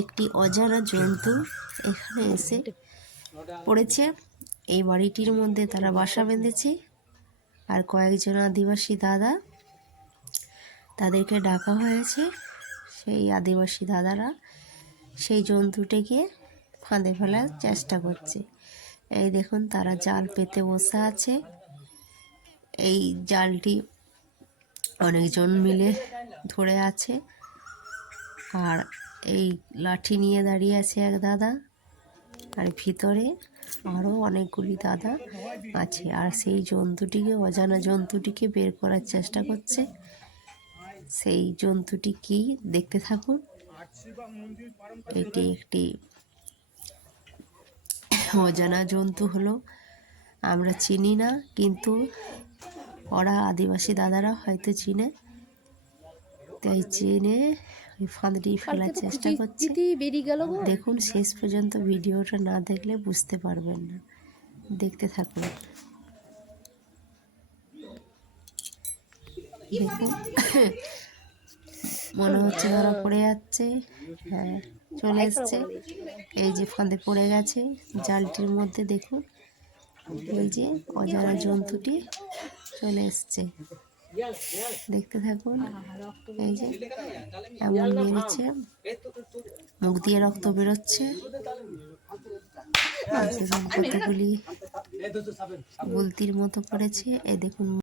একটি অজানা জন্তু এখানে এসে পড়েছে। এই বাড়িটির মধ্যে তারা বাসা বেঁধেছে। আর কয়েকজন আদিবাসী দাদা, তাদেরকে ডাকা হয়েছে। সেই আদিবাসী দাদারা সেই জন্তুটিকে ফাঁদে ফেলার চেষ্টা করছে। এই দেখুন, তারা জাল পেতে বসে আছে। এই জালটি অনেকজন মিলে ধরে আছে। আর এই লাঠি নিয়ে দাঁড়িয়ে আছে এক দাদা, আর ভিতরে আরও অনেকগুলি দাদা আছে। আর সেই জন্তুটিকে, অজানা জন্তুটিকে বের করার চেষ্টা করছে। সেই জন্তুটি কি, দেখতে থাকুন। এটি একটি অজানা জন্তু হলো, আমরা চিনি না, কিন্তু ওরা আদিবাসী দাদারা হয়তো চিনে, তাই চিনে ওই ফাঁদটি ফেলার চেষ্টা করছে। দেখুন, শেষ পর্যন্ত ভিডিওটা না দেখলে বুঝতে পারবেন না, দেখতে থাকুন। দেখুন, মনে হচ্ছে ধরা পড়ে যাচ্ছে। হ্যাঁ, চলে এসছে। এই যে ফাঁদে পড়ে গেছে জালটির মধ্যে। দেখুন, এই যে অজানা জন্তুটি চলে এসছে, দেখতে থাকুন। এই যে এমন মেরেছে, মুখ দিয়ে রক্ত বেরোচ্ছে। কতগুলি গুলতির মতো করেছে। এই দেখুন।